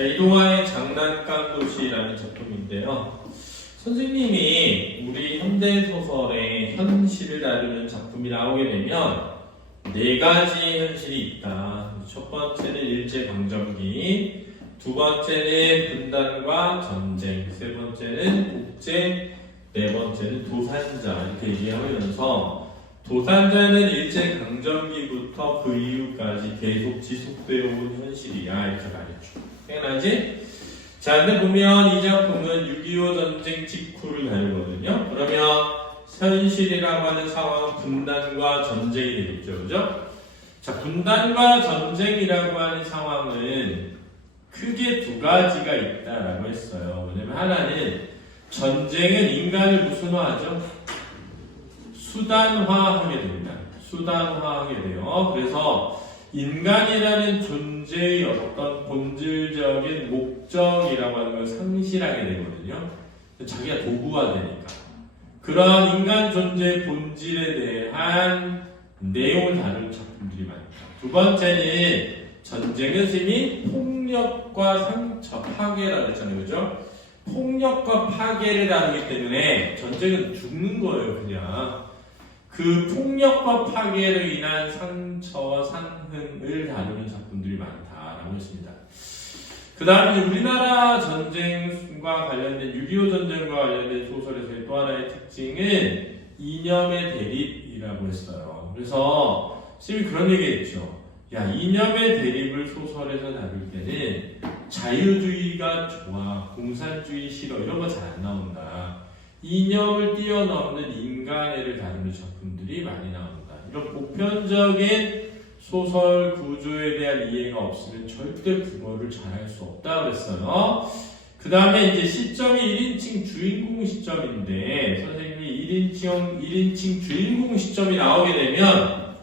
자, 이동화의 장난감 도시라는 작품인데요. 선생님이 우리 현대소설의 현실을 다루는 작품이 나오게 되면 네 가지 현실이 있다. 첫 번째는 일제강점기, 두 번째는 분단과 전쟁, 세 번째는 국제, 네 번째는 도산자 이렇게 얘기하면서 도산자는 일제강점기부터 그 이후까지 계속 지속되어 온 현실이야 이렇게 말했죠. 당연하지? 자, 근데 보면 이 작품은 6.25 전쟁 직후를 다루거든요. 그러면 현실이라고 하는 상황은 분단과 전쟁이 되겠죠. 그죠? 자, 분단과 전쟁이라고 하는 상황은 크게 두 가지가 있다라고 했어요. 왜냐면 하나는 전쟁은 인간을 무슨 화하죠? 수단화하게 됩니다. 수단화하게 돼요. 그래서 인간이라는 존재의 어떤 본질적인 목적이라고 하는 걸 상실하게 되거든요. 자기가 도구화되니까. 그런 인간 존재의 본질에 대한 내용을 다루는 작품들이 많다. 두 번째는 전쟁은 선생님이 폭력과 상처, 파괴라고 했잖아요. 그죠? 폭력과 파괴를 다루기 때문에 전쟁은 죽는 거예요, 그냥. 그 폭력과 파괴로 인한 상처와 상흔을 다루는 작품들이 많다라고 했습니다. 그 다음에 우리나라 전쟁과 관련된 6.25 전쟁과 관련된 소설에서의 또 하나의 특징은 이념의 대립이라고 했어요. 그래서 선생님이 그런 얘기했죠. 야, 이념의 대립을 소설에서 다룰 때는 자유주의가 좋아, 공산주의 싫어 이런 거 잘 안 나온다. 이념을 뛰어넘는 인간애를 다루는 작품들이 많이 나온다. 이런 보편적인 소설 구조에 대한 이해가 없으면 절대 국어를 잘할 수 없다 그랬어요. 그 다음에 이제 시점이 1인칭 주인공 시점인데 선생님이 1인칭 주인공 시점이 나오게 되면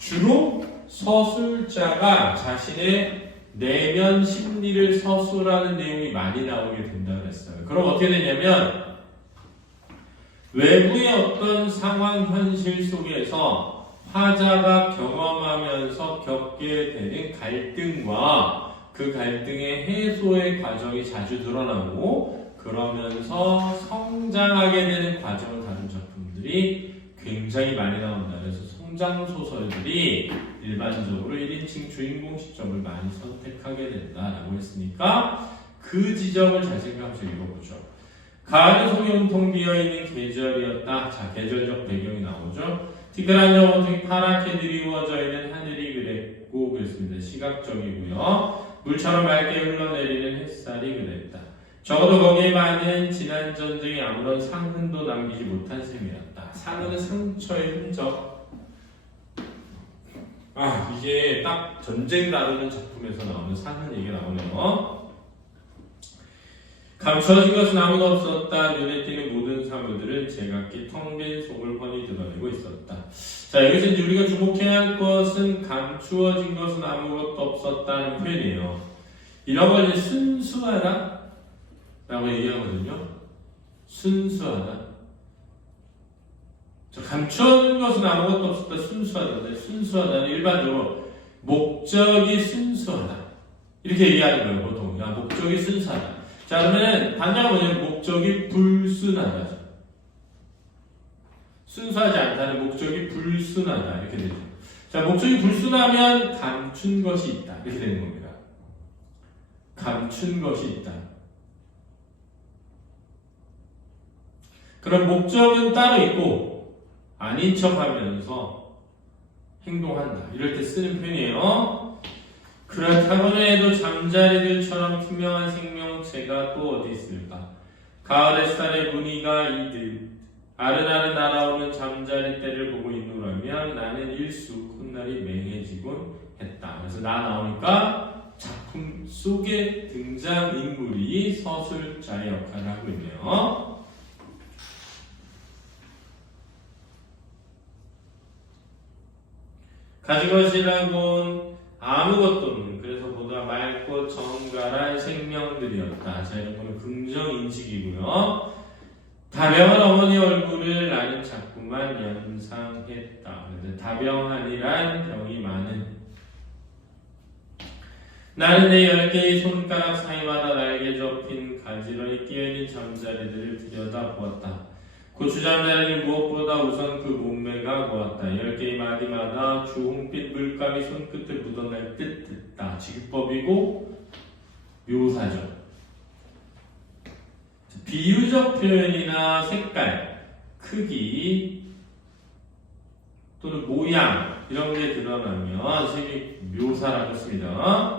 주로 서술자가 자신의 내면 심리를 서술하는 내용이 많이 나오게 된다 그랬어요. 그럼 어떻게 되냐면 외부의 어떤 상황 현실 속에서 화자가 경험하면서 겪게 되는 갈등과 그 갈등의 해소의 과정이 자주 드러나고 그러면서 성장하게 되는 과정을 다룬 작품들이 굉장히 많이 나온다. 그래서 성장 소설들이 일반적으로 1인칭 주인공 시점을 많이 선택하게 된다라고 했으니까 그 지점을 잘 생각하면서 읽어보죠. 가을은 송용통 비어있는 계절이었다. 자, 계절적 배경이 나오죠. 티끌한 점호통이 파랗게 드리워져 있는 하늘이 그랬고 그랬습니다. 시각적이고요. 물처럼 맑게 흘러내리는 햇살이 그랬다. 적어도 거기에 많은 지난 전쟁에 아무런 상흔도 남기지 못한 셈이었다. 상흔은 상처의 흔적. 아, 이게 딱 전쟁 다루는 작품에서 나오는 상흔 얘기가 나오네요. 감춰진 것은 아무도 없었다. 눈에 띄는 모든 사물들은 제각기 텅 빈 속을 훤히 드러내고 있었다. 자, 여기서 이제 우리가 주목해야 할 것은 감추어진 것은 아무것도 없었다는 표현이에요. 이런 걸 이제 순수하다 라고 얘기하거든요. 순수하다. 자, 감추어진 것은 아무것도 없었다. 순수하다. 순수하다는 일반적으로 목적이 순수하다. 이렇게 얘기하는 거예요, 보통. 야, 목적이 순수하다. 자, 그러면 반대가 뭐냐면 목적이 불순하다. 순수하지 않다는 목적이 불순하다. 이렇게 되죠. 자, 목적이 불순하면 감춘 것이 있다. 이렇게 되는 겁니다. 감춘 것이 있다. 그럼 목적은 따로 있고 아닌 척 하면서 행동한다. 이럴 때 쓰는 표현이에요. 그렇다고는 해도 잠자리들처럼 투명한 생명체가 또 어디 있을까? 가을 햇살의 무늬가 이듯 아른아른 날아오는 잠자리 때를 보고 있노라면 나는 일수 콧날이 맹해지곤 했다. 그래서 나 나오니까 작품 속의 등장인물이 서술자의 역할을 하고 있네요. 가진 것이라곤 아무것도 없는, 그래서 보다 맑고 정갈한 생명들이었다. 자, 이런 거는 긍정인식이고요. 다병한 어머니 얼굴을 나는 자꾸만 연상했다. 다병한이란 병이 많은 나는 내 10개의 손가락 사이마다 날개 접힌 가지런히 끼어있는 잠자리들을 들여다보았다. 고추 잠자리는 무엇보다 우선 그 몸매가 고왔다. 10개의 마디마다 주홍빛 물감이 손끝에 묻어날 듯 했다. 지급법이고 묘사죠. 비유적 표현이나 색깔, 크기 또는 모양 이런 게 드러나면 색이 묘사라고 씁니다.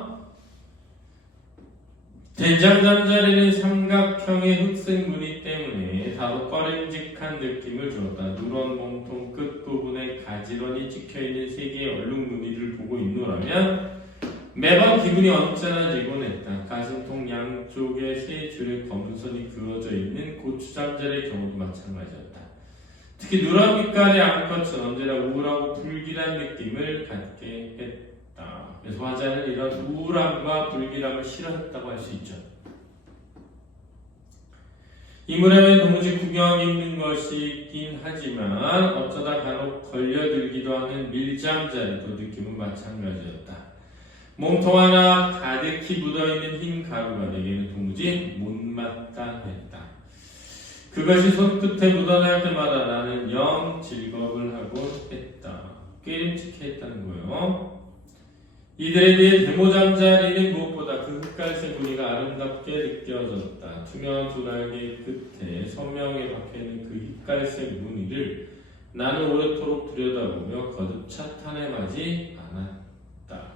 대장 잠자리는 삼각형의 흑색 무늬 때문에 다소 꺼림직한 느낌을 주었다. 누런 몸통 끝부분에 가지런히 찍혀있는 세 개의 얼룩 무늬를 보고 있노라면 매번 기분이 언짢아지곤 했다. 가슴통 양쪽에 세 줄의 검은 선이 그어져 있는 고추 잠자리의 경우도 마찬가지였다. 특히 누런 빛깔의 암컷은 언제나 우울하고 불길한 느낌을 갖게 했다. 그래서 화자는 이런 우울함과 불길함을 싫어했다고 할 수 있죠. 이 물에는 도무지 구경하기 힘든 것이긴 하지만 어쩌다 간혹 걸려들기도 하는 밀잠자리도 느낌은 마찬가지였다. 몸통 하나 가득히 묻어있는 흰 가루가 내게는 도무지 못마땅했다. 그것이 손끝에 묻어날 때마다 나는 영 즐거움을 하곤 했다. 꾀림칙해 했다는 거예요. 이들에 비해 대모잠자리는 무엇보다 그 흑갈색 무늬가 아름답게 느껴졌다. 투명한 두 날개 끝에 선명하게 박혀있는 그 흑갈색 무늬를 나는 오래도록 들여다보며 거듭 찬탄해하지 않았다.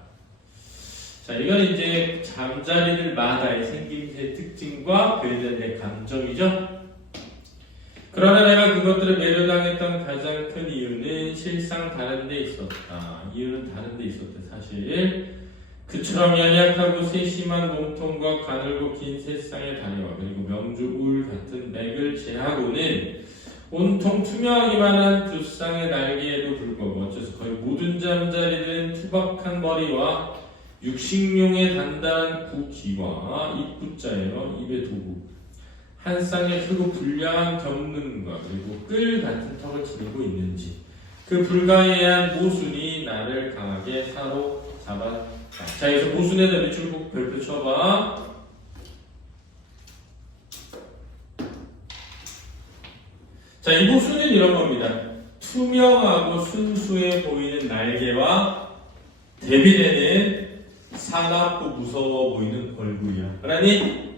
자, 이건 이제 잠자리들마다의 생김새의 특징과 그에 대한 내 감정이죠. 그러나 내가 그것들을 매료당했던 가장 큰 이유는 실상 다른 데 있었다. 이유는 다른 데 있었대. 사실 그처럼 연약하고 세심한 몸통과 가늘고 긴 새쌍의 다리와 그리고 명주 울 같은 맥을 제하고는 온통 투명하기만 한 두 쌍의 날개에도 불구하고 어째서 거의 모든 잠자리들은 투박한 머리와 육식용의 단단한 구귀와 입구자예요. 입의 도구 한 쌍의 크고 불량한 겹눈과 그리고 끌 같은 턱을 지니고 있는지 그 불가해한 모순이 나를 강하게 사로잡았다. 자, 여기서 모순에 대해 줄꼭 별표 쳐봐. 자, 이 모순은 이런 겁니다. 투명하고 순수해 보이는 날개와 대비되는 사납고 무서워 보이는 얼굴이야. 그러니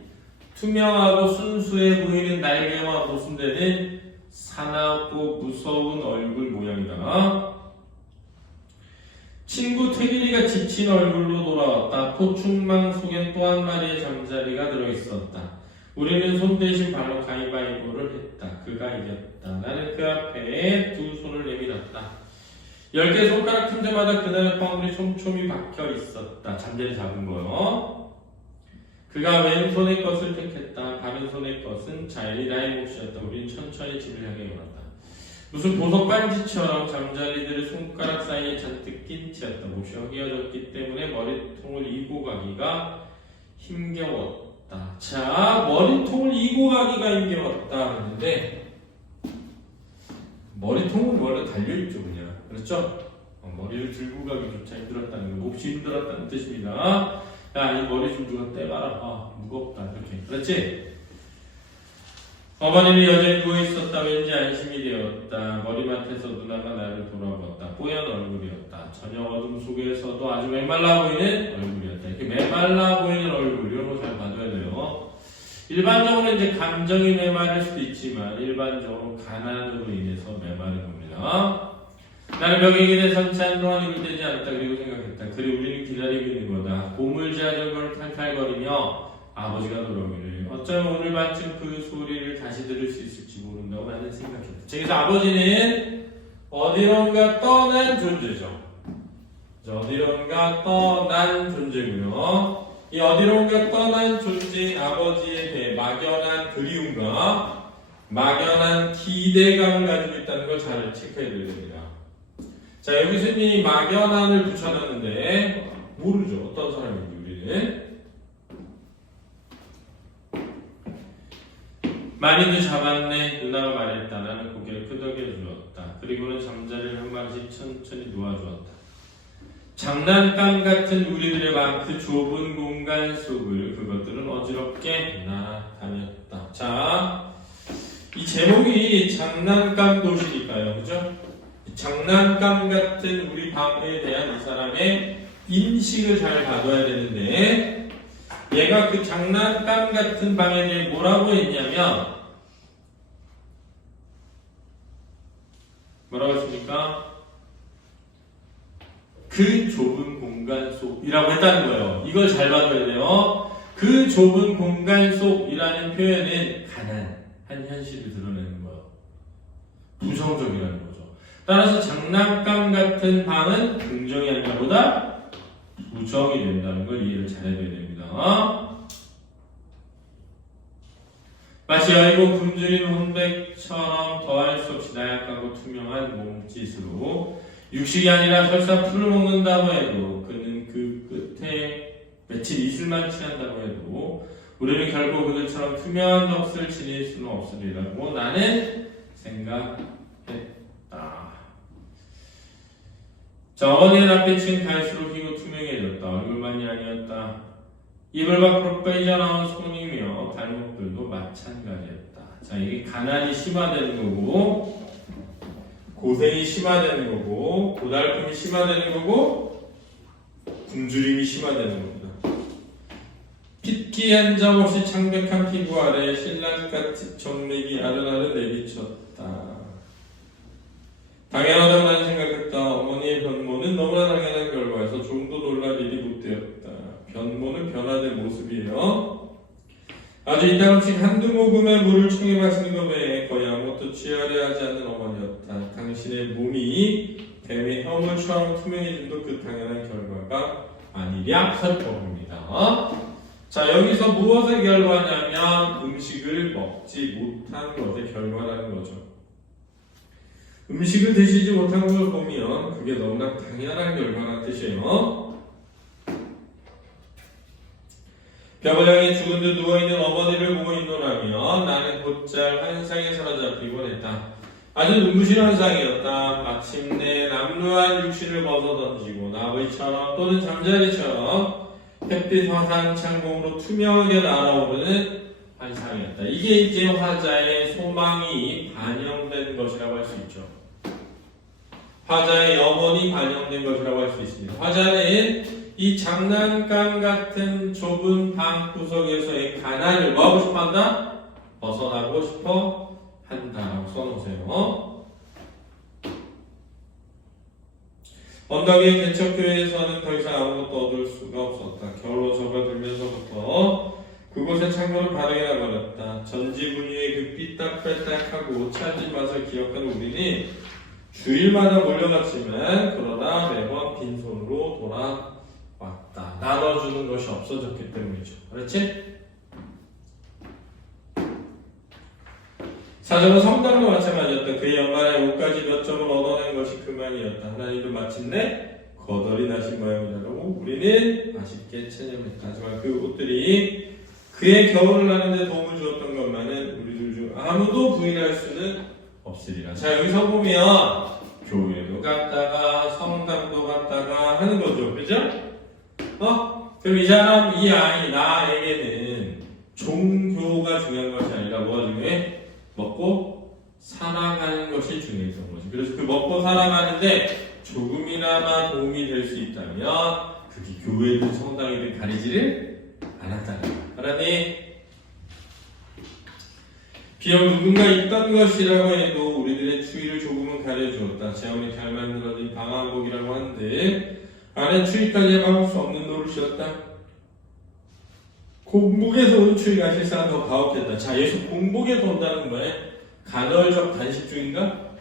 투명하고 순수해 보이는 날개와 모순되는 사납고 무서운 얼굴 모양이다. 친구 태길이가 지친 얼굴로 돌아왔다. 포충망 속엔 또 한 마리의 잠자리가 들어있었다. 우리는 손 대신 발로 가위바위보를 했다. 그가 이겼다. 나는 그 앞에 두 손을 내밀었다. 10개 손가락 틈새마다 그날의 펑울이 촘촘히 박혀 있었다. 잠자리 잡은 거요. 그가 왼손의 것을 택했다. 다른 손의 것은 자일이 나의 몫이었다. 우린 천천히 집을 향해 걸었다. 무슨 보석 반지처럼 잠자리들의 손가락 사이에 잔뜩 낀 채였다. 몫이 허기어졌기 때문에 머리통을 이고 가기가 힘겨웠다. 자, 머리통을 이고 가기가 힘겨웠다 그랬는데 머리통은 원래 달려있죠 그냥. 그렇죠? 머리를 들고 가기조차 힘들었다는 거, 몹시 힘들었다는 뜻입니다. 야, 이 머리 좀 누가 떼봐라. 아, 무겁다. 이렇게. 그렇지? 어머님이 여전히 누워있었다. 왠지 안심이 되었다. 머리맡에서 누나가 나를 돌아보았다. 뽀얀 얼굴이었다. 저녁 어둠 속에서도 아주 메말라 보이는 얼굴이었다. 이렇게 메말라 보이는 얼굴, 이런 거 잘 봐줘야 돼요. 일반적으로 이제 감정이 메마를 수도 있지만, 일반적으로 가난으로 인해서 메마를 봅니다. 나는 벽에 기대 선치 한동안 입을 떼지 않았다. 그리고 생각했다. 그래, 우리는 기다리고 있는 거다. 고물자전거를 탈탈거리며 아버지가 돌아오기를. 어쩌면 오늘 반쯤 그 소리를 다시 들을 수 있을지 모른다고 나는 생각했다. 그래서 아버지는 어디론가 떠난 존재죠. 어디론가 떠난 존재고요. 이 어디론가 떠난 존재인 아버지에 대해 막연한 그리움과 막연한 기대감을 가지고 있다는 걸 잘 체크해야 됩니다. 자, 여기서 이 막연한을 붙여놨는데 모르죠. 어떤 사람인지 우리는. 많이도 잡았네. 누나가 말했다. 나는 고개를 끄덕여 주었다. 그리고는 잠자리를 한 마리씩 천천히 놓아주었다. 장난감 같은 우리들의 방 그 좁은 공간 속을 그것들은 어지럽게 날아다녔다. 자, 이 제목이 장난감 도시니까요. 그죠? 장난감 같은 우리 방에 대한 이 사람의 인식을 잘 가둬야 되는데 얘가 그 장난감 같은 방에 대해 뭐라고 했냐면 뭐라고 했습니까? 그 좁은 공간 속이라고 했다는 거예요. 이걸 잘 봐줘야 돼요. 그 좁은 공간 속이라는 표현은 가난한 현실을 드러내는 거예요. 부정적이라는 거죠. 따라서 장난감 같은 방은 긍정이 아니라 보다 부정이 된다는 걸 이해를 잘해야 됩니다. 마치 얇고 굶주린 혼백처럼 더할 수 없이 나약하고 투명한 몸짓으로 육식이 아니라 설사 풀을 먹는다고 해도 그는 그 끝에 며칠 이슬만 취한다고 해도 우리는 결국 그들처럼 투명한 넋을 지닐 수는 없으리라고 나는 생각했다. 자, 어머니의 낯빛은 갈수록 희고 투명해졌다. 얼굴만이 아니었다. 이불 밖으로 빼져나온 손이며 발목들도 마찬가지였다. 자, 이게 가난이 심화되는 거고 고생이 심화되는 거고 고달픔이 심화되는 거고 굶주림이 심화되는 겁니다. 핏기 한 점 없이 창백한 피부 아래 신랑같이 정맥이 아른아른 내비쳤다. 당연하다고 나는 생각했다. 어머니의 변모는 너무나 당연한 결과여서 좀도 놀랄 일이 못 되었다. 변모는 변화된 모습이에요. 아주 이따금씩 한두 모금의 물을 청해 마시는 것 외에 거의 아무것도 취하려 하지 않는 어머니였다. 당신의 몸이 뱀의 혐오처럼 투명해짐도 그 당연한 결과가 아니랴 살펴봅니다. 자, 여기서 무엇의 결과냐면 음식을 먹지 못한 것의 결과라는 거죠. 음식을 드시지 못한 걸 보면 그게 너무나 당연한 결과라는 뜻이에요. 벽을 향해 죽은 듯 누워있는 어머니를 보고 있노라며 나는 곧잘 환상에 사로잡히곤 했다. 아주 눈부신 환상이었다. 마침내 남루한 육신을 벗어던지고 나무처럼 또는 잠자리처럼 햇빛 화산 창공으로 투명하게 날아오르는 환상이었다. 이게 이제 화자의 소망이 반영된 것이라고 할 수 있죠. 화자의 염원이 반영된 것이라고 할 수 있습니다. 화자는 이 장난감 같은 좁은 방 구석에서의 가난을 뭐하고 싶어 한다? 벗어나고 싶어 한다라고 써놓으세요. 언덕 위의 개척교회에서는 더 이상 아무것도 얻을 수가 없었다. 겨울로 접어들면서부터 그곳의 창문을 바닥에 버렸다. 전지분유의 그 삐딱빼딱하고 찰진 맛을 기억하는 우리는 주일마다 몰려갔지만 그러나 매번 빈손으로 돌아왔다. 나눠주는 것이 없어졌기 때문이죠. 그렇지? 사정은 성당과 마찬가지였다. 그의 연말에 옷까지 몇 점을 얻어낸 것이 그만이었다. 하나님도 마침내 거덜이 나신 모양이라고 우리는 아쉽게 체념했다. 하지만 그 옷들이 그의 겨울을 나는데 도움을 주었던 것만은 우리들 중 아무도 부인할 수는 없으리라. 자, 여기서 보면 교회도 갔다가 성당도 갔다가 하는 거죠. 그죠? 그럼 이 사람, 이 아이, 나에게는 종교가 중요한 것이 아니라 뭐가 중요해? 먹고 살아가는 것이 중요했던 거죠. 그래서 그 먹고 살아가는데 조금이나마 도움이 될 수 있다면 그게 교회든 성당이든 가리지를 않았다는 거예요. 알았니? 비록 누군가 있던 것이라고 해도 우리들의 추위를 조금은 가려주었다. 재원이 잘 만들어진 방한복이라고 하는데 안에 추위까지 막을 수 없는 노릇이었다. 공복에서 온 추위가 실상 더 가혹했다. 자, 여기서 공복에서 온다는 거에 간헐적 단식 중인가?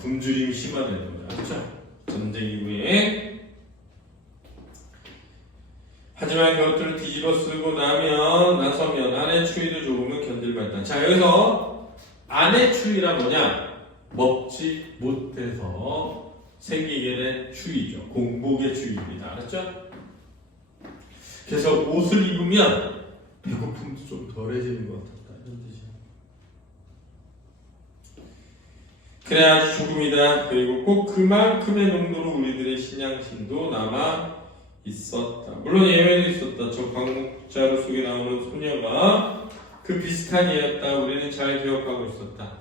굶주림이 심화되는 거죠. 그렇죠? 전쟁 이후에. 하지만 그것들을 뒤집어 쓰고 나서면 안의 추위도 조금은 견딜만했다. 자, 여기서 안의 추위란 뭐냐? 먹지 못해서 생기게 된 추위죠. 공복의 추위입니다. 알았죠? 그래서 옷을 입으면 배고픔도 좀 덜해지는 것 같다. 이런 뜻이에요. 그래 아주 조금이다. 그리고 꼭 그만큼의 농도로 우리들의 신앙심도 남아 있었다. 물론 예외도 있었다. 저 광목자루 속에 나오는 소녀가 그 비슷한 예였다. 우리는 잘 기억하고 있었다.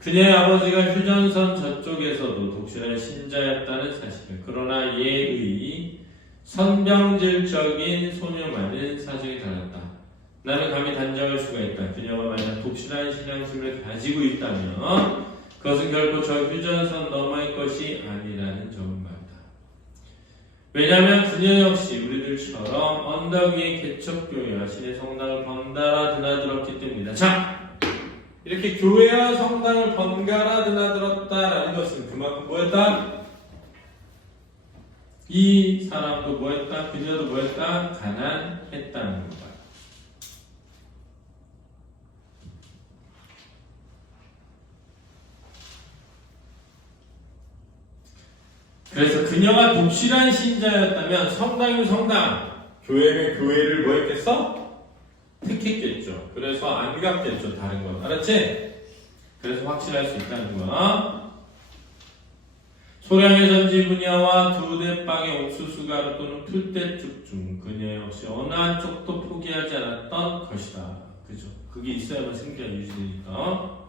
그녀의 아버지가 휴전선 저쪽에서도 독실한 신자였다는 사실. 그러나 예의 선병질적인 소녀만은 사정이 달랐다. 나는 감히 단정할 수가 있다. 그녀가 만약 독실한 신앙심을 가지고 있다면 그것은 결코 저 휴전선 너머의 것이 아니라는 점을 말이다. 왜냐하면 그녀 역시 우리들처럼 언덕 위의 개척교회와 신의 성당을 번갈아 드나들었기 때문이다. 자! 이렇게 교회와 성당을 번갈아 드나들었다라는 것은 그만큼 뭐였다? 이 사람도 뭐였다? 그녀도 뭐였다? 가난했다는 거다. 그래서 그녀가 독실한 신자였다면 성당이면 성당, 교회면 교회를 뭐 했겠어? 택했겠죠. 그래서 안 갔겠죠. 다른 건. 알았지? 그래서 확실할 수 있다는 거야. 소량의 전지 분야와 두 대빵의 옥수수 가루 또는 풀떼죽 중 그녀 역시 어느 한쪽도 포기하지 않았던 것이다. 그죠? 그게 있어야만 생계가 유지되니까.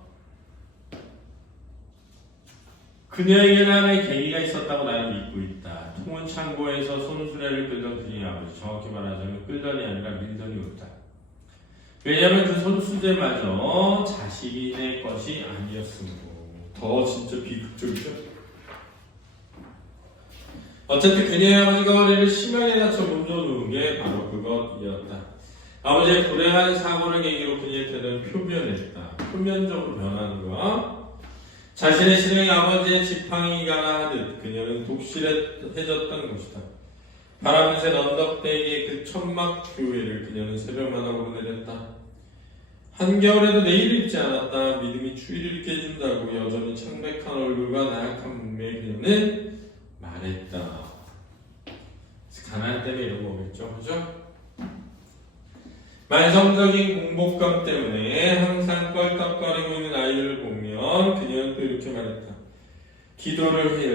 그녀에게는 하나의 계기가 있었다고 나는 믿고 있다. 통은 창고에서 손수레를 끌던 그녀의 아버지. 정확히 말하자면 끌던이 아니라 밀던이 옳다. 왜냐하면 그 손수레마저 자신의 것이 아니었으므로. 더 진짜 비극적이죠? 어쨌든 그녀의 아버지가 허리를 심하게 다쳐 몸져 누운 게 바로 그것이었다. 아버지의 불행한 사고를 계기로 그녀의 태도는 표변했다. 표면적으로 변하는 거야. 자신의 실행이 아버지의 지팡이가 하듯 그녀는 독실해졌던 것이다. 바람을 샌 언덕대기의 그 천막 교회를 그녀는 새벽마다 오르내렸다. 한겨울에도 내일을 잊지 않았다. 믿음이 추위를 깨진다고 여전히 창백한 얼굴과 나약한 몸매의 그녀는 말했다. 가난 때문에 이런 거겠죠, 그죠? 만성적인 공복감 때문에 항상 껄떡거리고 있는 아이들을 보면 그녀는 또 이렇게 말했다. 기도를 해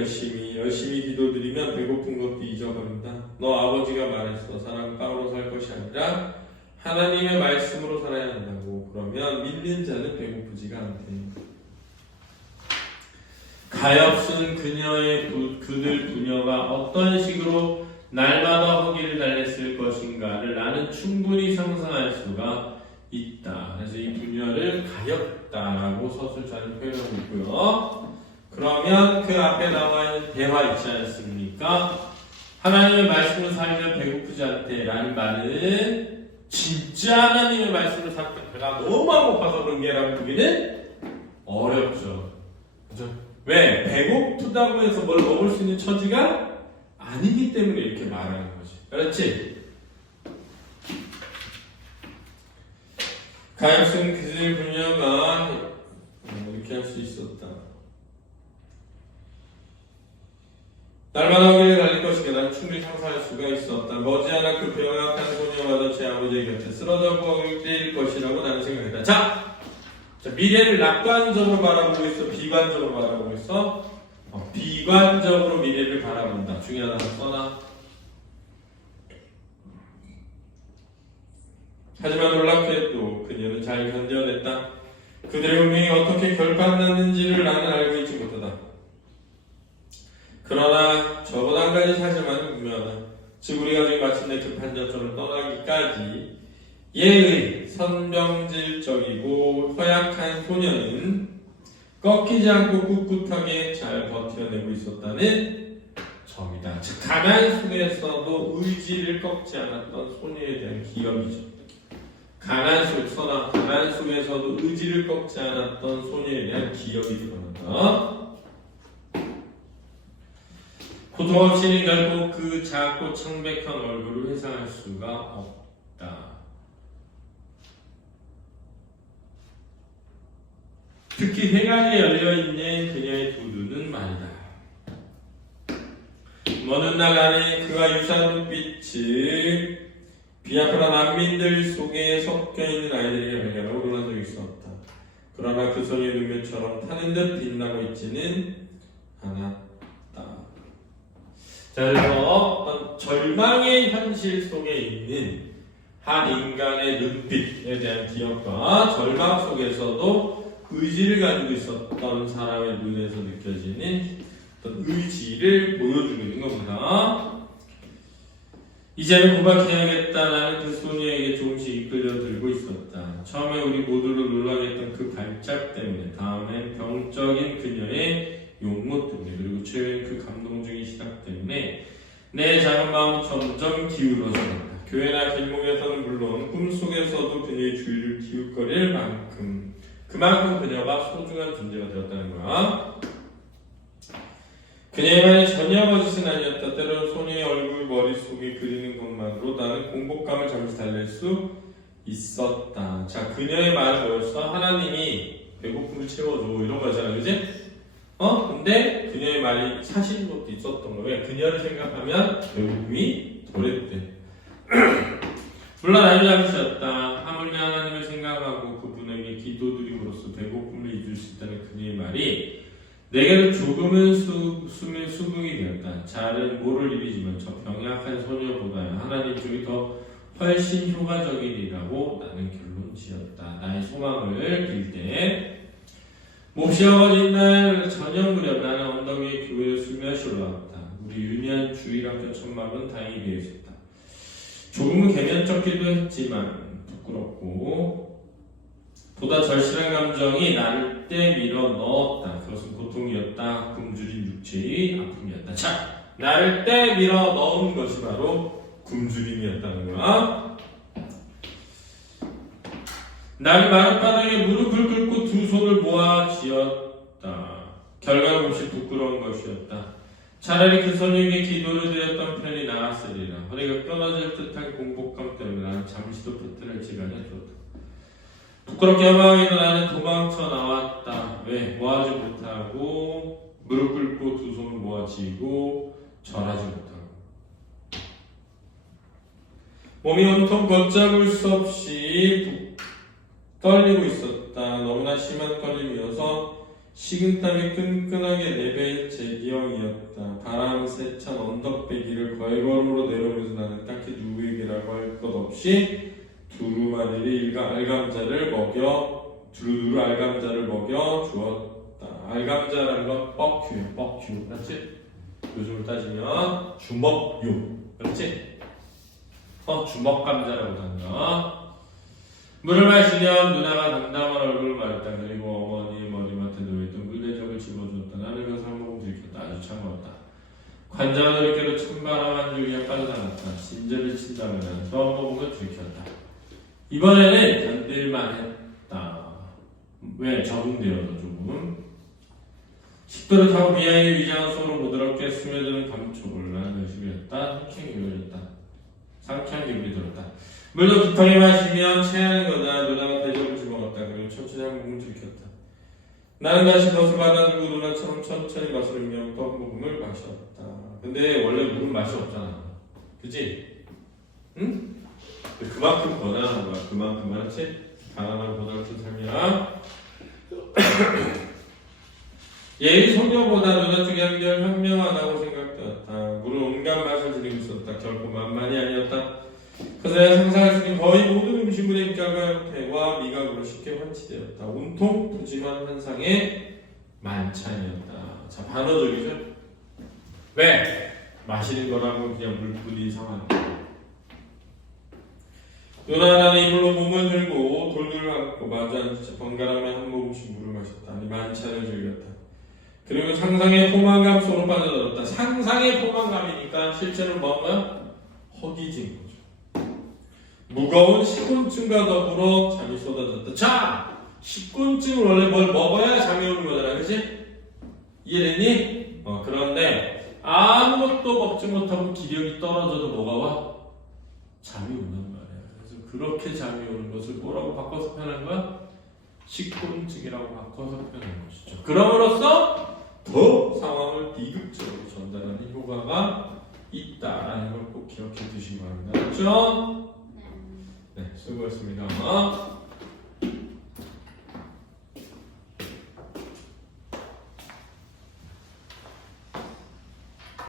열심히 기도드리면 배고픈 것도 잊어버린다. 너 아버지가 말했어. 사람은 빵으로 살 것이 아니라 하나님의 말씀으로 살아야 한다고. 그러면 믿는 자는 배고프지가 않대. 가엾은 그들 부녀가 어떤 식으로 날마다 허기를 달랬을 것인가를 나는 충분히 상상할 수가 있다. 그래서 이 부녀를 가엾다라고 서술자는 표현하고 있고요. 그러면 그 앞에 나와 있는 대화 있지 않습니까? 하나님의 말씀을 살면 배고프지 않대 라는 말은 진짜 하나님의 말씀을 살 때 배가 너무 안 고파서 그런 게라고 보기는 어렵죠. 그죠? 왜? 배고프다고 해서 뭘 먹을 수 있는 처지가 아니기 때문에 이렇게 말하는 거지. 그렇지? 가엾은 그들 부녀가 이렇게 할 수 있었다. 날마다 허기를 달릴 것이게 나는 충분히 상상할 수가 있었다. 머지않아 그 병약한 소녀마저 제 아버지의 곁에 쓰러져 버릴 것이라고 나는 생각했다. 자, 미래를 낙관적으로 바라보고 있어? 비관적으로 바라보고 있어? 비관적으로 미래를 바라본다. 중요한 하나 써놔. 하지만 놀랍게도 그녀는 잘 견뎌냈다. 그들의 운명이 어떻게 결판났는지를 나는 알고 있지 못하다. 그러나 저보다 한 가지 사실만은 분명하다. 즉 우리 가족이 마침내 급한 저점을 떠나기까지 예의, 선병질적이고 허약한 소녀는 꺾이지 않고 꿋꿋하게 잘 버텨내고 있었다는 점이다. 즉 가난 속에서도 의지를 꺾지 않았던 소녀에 대한 기억이죠. 가난 속에서도 의지를 꺾지 않았던 소녀에 대한 기억이 드러난다. 고통 없이는 결국 그 작고 창백한 얼굴을 회상할 수가 없다. 특히 회관에 열려있는 그녀의 두 눈은 말이다. 먼 날 안에 그가 유사한 눈빛을 비아프라 난민들 속에 섞여있는 아이들에게 발견하고 놀란 적이 있었다. 그러나 그 손이 눈매처럼 타는 듯 빛나고 있지는 않았다. 자, 그래서 어떤 절망의 현실 속에 있는 한 인간의 눈빛에 대한 기억과 절망 속에서도 의지를 가지고 있었던 사람의 눈에서 느껴지는 어떤 의지를 보여주고 있는 겁니다. 이제는 고백해야겠다. 나는 그 소녀에게 조금씩 이끌려들고 있었다. 처음에 우리 모두를 놀라게 했던 그 발작 때문에, 다음엔 병적인 그녀의 용모 때문에, 그리고 최후엔 그 감동적인 시각 때문에 내 작은 마음은 점점 기울어졌다. 교회나 길목에서는 물론 꿈속에서도 그녀의 주의를 기울거릴 만큼, 그만큼 그녀가 소중한 존재가 되었다는 거야. 그녀의 말이 전혀 거짓은 아니었다. 때로는 소녀의 얼굴 머릿속에 그리는 것만으로 나는 공복감을 잠시 달랠 수 있었다. 자, 그녀의 말은 뭐였어? 하나님이 배고픔을 채워줘 이런 거잖아, 그지? 근데 그녀의 말이 사실인 것도 있었던 거예요. 그녀를 생각하면 배고픔이 덜했대. 물론 아주 잠시였다. 하물며 하나님을 생각하고 그분에게 기도드림으로써 배고픔을 잊을 수 있다는 그녀의 말이 내게도 조금은 수긍이 되었다. 잘은 모를 일이지만 저 병약한 소녀보다 하나님 쪽이 더 훨씬 효과적이라고 나는 결론 지었다. 나의 소망을 빌 때 몹시 어진 날 저녁 무렵 나는 언덕 위에 교회에 슬며시 올라왔다. 우리 유년 주일학교 천막은 다행히 되어 있었다. 조금은 개면쩍기도 했지만 부끄럽고 보다 절실한 감정이 나를 때밀어 넣었다. 그것은 고통이었다. 굶주린 육체의 아픔이었다. 자, 나를 때밀어 넣은 것이 바로 굶주림이었다는 거야. 나는 마룻바닥에 무릎을 꿇고 두 손을 모아 지었다. 결과는 몹시 부끄러운 것이었다. 차라리 그 소녀에게 기도를 드렸던 편이 나았으리라. 허리가 끊어질 듯한 공복감 때문에 나는 잠시도 펴트를 시간이 줬다. 부끄럽게 허망하게도 나는 도망쳐 나왔다. 왜? 뭐하지 못하고 무릎 꿇고 두 손을 모아지고 절하지 못하고 몸이 온통 걷잡을 수 없이 떨리고 있었다. 너무나 심한 떨림이어서 식은땀이 끈끈하게 내뱉을 제기형이었다. 바람 세찬 언덕배기를 걸걸음으로 내려오면서 나는 딱히 누구에게라고 할 것 없이 두루두루 알감자를 먹여 주었다. 알감자라는 건 뻑큐, 그렇지? 요즘을 따지면 주먹요, 그렇지? 주먹 감자라고 한다. 물을 마시면 누나가 담담한 얼굴을 말했다. 그리고 어머니 머리맡에 놓여있던 물대접을 집어줬다. 나는 그것을 한 모금 들켰다. 아주 차가웠다. 관자가 들께로 찬바람 한 줄기가 빠져나갔다. 진저를 친다면 난 또 한 모금을 들켰다. 이번에는 견딜만 했다. 왜? 적응되어서 조금. 식도를 타고 비양의 위장 속으로 부드럽게 스며드는 감촉을 나는 열심히 했다. 상쾌한 기분이 들었다. 물도 급하게 마시면 체하는 거다. 누나가 대접을 집어넣었다. 그리고 천천히 한 모금을 들켰다. 나는 다시 그것을 받아들고 누나처럼 천천히 맛을 음미하고 또 한 모금을 마셨다. 근데 원래 물은 맛이 없잖아. 그치? 응? 그만큼 권하는 거야. 그만큼 말했지? 가난한 고달픈 삶이야. 예의 소녀보다 누나 쪽이 한결 현명하다고 생각되었다. 물은 온갖 맛을 지니고 있었다. 결코 만만이 아니었다. 그래서 내가 상상할 수 있는 거의 모든 음식물의 입가가 형태와 미각으로 쉽게 환치되었다. 온통 푸짐한 환상의 만찬이었다. 자, 반어적이죠? 왜? 마시는 거라고 그냥 물뿐인 상황이야. 누나 나는 이불로 몸을 들고 돌들을 안고 마주 앉아 번갈아가며 한 모금씩 물을 마셨다. 아니 만찬을 즐겼다. 그리고 상상의 포만감 속으로 빠져들었다. 상상의 포만감이니까 실제로는 뭔가 허기진 거죠. 무거운 식곤증과 더불어 잠이 쏟아졌다. 자! 식곤증은 원래 뭘 먹어야 잠이 오는 거잖아. 그치? 이해됐니? 그런데 아무것도 먹지 못하고 기력이 떨어져도 뭐가 와? 잠이 온단 말이야. 그래서 그렇게 잠이 오는 것을 뭐라고 바꿔서 표현한 거야? 식곤증이라고 바꿔서 표현한 것이죠. 그럼으로써 더 상황을 비극적으로 전달하는 효과가 있다라는 걸 꼭 기억해 두시기 바랍니다. 그렇죠? 네, 수고했습니다.